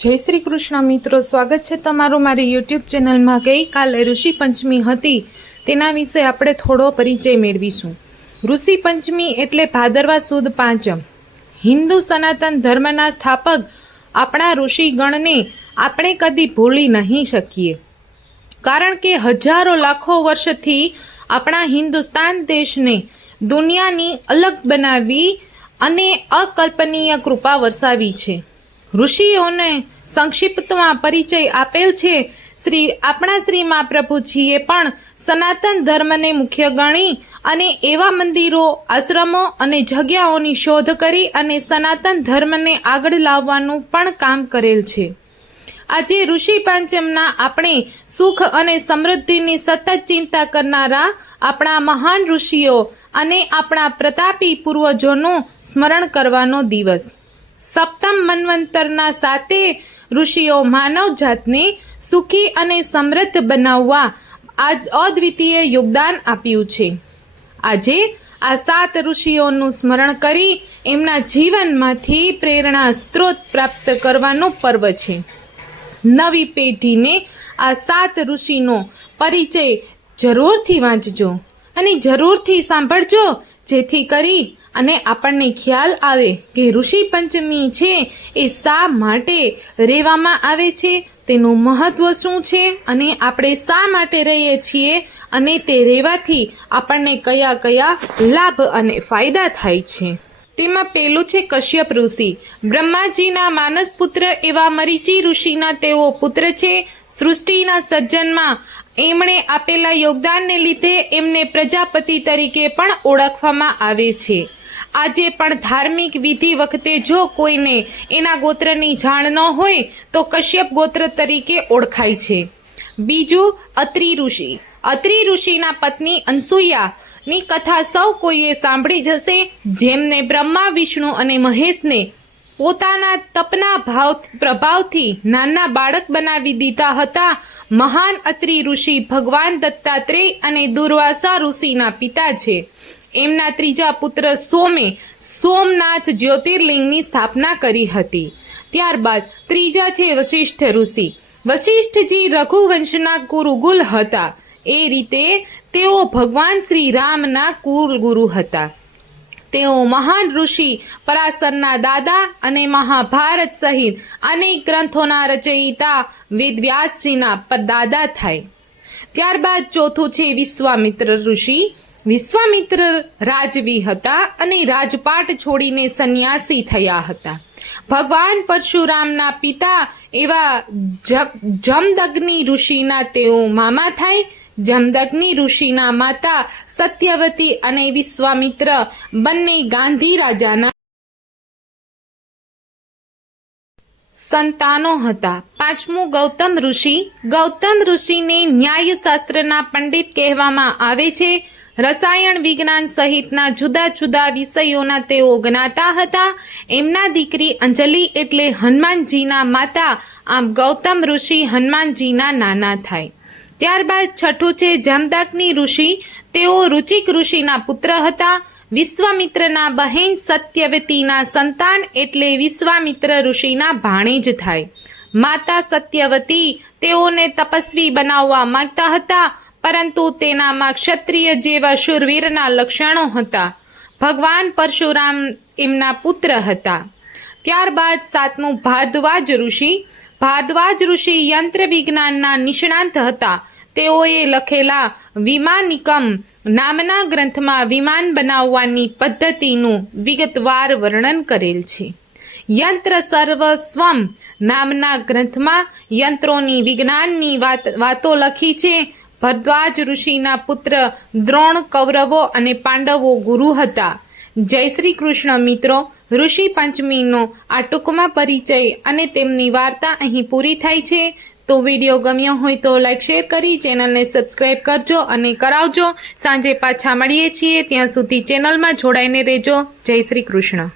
જય શ્રી કૃષ્ણ મિત્રો, સ્વાગત છે તમારું મારી યુટ્યુબ ચેનલમાં. ગઈકાલે ઋષિ પંચમી હતી, તેના વિશે આપણે થોડો પરિચય મેળવીશું. ઋષિ પંચમી એટલે ભાદરવા સુદ પાંચમ. હિન્દુ સનાતન ધર્મના સ્થાપક આપણા ઋષિગણને આપણે કદી ભૂલી નહીં શકીએ. કારણ કે હજારો લાખો વર્ષથી આપણા હિન્દુસ્તાન દેશને દુનિયાની અલગ બનાવી અને અકલ્પનીય કૃપા વરસાવી છે. ઋષિઓને સંક્ષિપ્તમાં પરિચય આપેલ છે. શ્રી આપણા શ્રી મહાપ્રભુજીએ પણ સનાતન ધર્મને મુખ્ય ગણી અને એવા મંદિરો, આશ્રમો અને જગ્યાઓની શોધ કરી અને સનાતન ધર્મને આગળ લાવવાનું પણ કામ કરેલ છે. આજે ઋષિ પાંચમના આપણે સુખ અને સમૃદ્ધિની સતત ચિંતા કરનારા આપણા મહાન ઋષિઓ અને આપણા પ્રતાપી પૂર્વજોનું સ્મરણ કરવાનો દિવસ. સપ્તમ મન્વંતરના સાતે ઋષિઓ માનવ જાતને સુખી અને સમૃદ્ધ બનાવવા આ અદ્વિતીય યોગદાન આપ્યું છે. આજે આ સાત ઋષિઓનું સ્મરણ કરી એમના જીવનમાંથી પ્રેરણા સ્ત્રોત પ્રાપ્ત કરવાનું પર્વ છે. નવી પેઢીને આ સાત ઋષિનો પરિચય જરૂરથી વાંચજો અને જરૂરથી સાંભળજો જેથી કરી અને આપણને ખ્યાલ આવે કે ઋષિ પંચમી છે એ શા માટે રહેવામાં આવે છે, તેનું મહત્વ શું છે અને આપણે શા માટે રહીએ છીએ અને તે રહેવાથી આપણને કયા કયા લાભ અને ફાયદા થાય છે. તેમાં પેલું છે કશ્યપ ઋષિ. બ્રહ્માજીના માનસ પુત્ર એવા મરીચી ઋષિના તેઓ પુત્ર છે. સૃષ્ટિના સર્જનમાં એમણે આપેલા યોગદાનને લીધે એમને પ્રજાપતિ તરીકે પણ ઓળખવામાં આવે છે. આજે પણ ધાર્મિક વિધિ વખતે જો કોઈને એના ગોત્રની જાણ ન હોય, તો કશ્યપ ગોત્ર તરીકે ઓળખાય છે. બીજું, અત્રિ ઋષિ. અત્રિ ઋષિના પત્ની અનસુયા ની કથા સૌ કોઈએ સાંભળી જશે, જેમને બ્રહ્મા, વિષ્ણુ અને મહેશને પોતાના તપના ભાવ પ્રભાવથી નાના બાળક બનાવી દીધા હતા. મહાન અત્રિ ઋષિ ભગવાન દત્તાત્રેય અને દુર્વાસા ઋષિના પિતા છે. એમના ત્રીજા પુત્ર સોમે સોમનાથ જ્યોતિર્લિંગની સ્થાપના કરી હતી. ત્યારબાદ ત્રીજા છે વશિષ્ઠ ઋષિ. વશિષ્ઠજી રઘુવંશના કુરુગુલ હતા. એ રીતે તેઓ ભગવાન શ્રી રામના કુલગુરુ હતા. તેઓ મહાન ઋષિ, પરાશરના દાદા અને મહાભારત સહિત અનેક ગ્રંથોના રચયિતા વેદવ્યાસજીના પદાદા થાય. ત્યારબાદ ચોથું છે વિશ્વામિત્ર ઋષિ. વિશ્વામિત્ર રાજવી હતા અને રાજપાટ છોડીને સંન્યાસી થયા હતા. ભગવાન પરશુરામના પિતા એવા જમદગ્નિ ઋષિના તેઓ મામા થાય જમદગ્નિ ઋષિના માતા સત્યવતી અને વિશ્વામિત્ર બંને ગાંધી રાજાના સંતાનો હતા. પાંચમું ગૌતમ ઋષિ. ગૌતમ ઋષિને ન્યાયશાસ્ત્રના પંડિત કહેવામાં આવે છે. રસાયણ વિજ્ઞાન સહિતના જુદા જુદા વિષયોના તેઓ જ્ઞાતા હતા. એમના દીકરી અંજલિ એટલે હનુમાનજીના માતા. આમ ગૌતમ ઋષિ હનુમાનજીના નાના થાય. ત્યારબાદ છઠ્ઠું છે જામદાકની ઋષિ. તેઓ રુચિક ઋષિના પુત્ર હતા. વિશ્વામિત્રના બહેન સત્યવતીના સંતાન એટલે વિશ્વામિત્ર ઋષિના ભાણેજ થાય. માતા સત્યવતી તેઓને તપસ્વી બનાવવા માંગતા હતા, પરંતુ તેનામાં ક્ષત્રિય જેવા શૂરવીરના લક્ષણો હતા. ભગવાન પરશુરામ એમના પુત્ર હતા. ત્યારબાદ સાતમું ભારદ્વાજ ઋષિ. ભારદ્વાજ ઋષિ યંત્ર વિજ્ઞાનના નિષ્ણાંત હતા. તેઓએ લખેલા વિમાનિકમ નામના ગ્રંથમાં વિમાન બનાવવાની પદ્ધતિનું વિગતવાર વર્ણન કરેલ છે. યંત્ર સર્વસ્વમ નામના ગ્રંથમાં યંત્રોની વિજ્ઞાનની વાત, વાતો લખી છે. ભરદ્વાજ ઋષિના પુત્ર દ્રોણ કૌરવો અને પાંડવો ગુરુ હતા. જય શ્રી કૃષ્ણ મિત્રો, ઋષિ પંચમીનો આ ટૂંકમાં પરિચય અને તેમની વાર્તા અહીં પૂરી થાય છે. તો વીડિયો ગમ્યો હોય તો લાઈક, શેર કરી, ચેનલને સબસ્ક્રાઈબ કરજો અને કરાવજો. સાંજે પાછા મળીએ છીએ. ત્યાં સુધી ચેનલમાં જોડાઈને રહેજો. જય શ્રી કૃષ્ણ.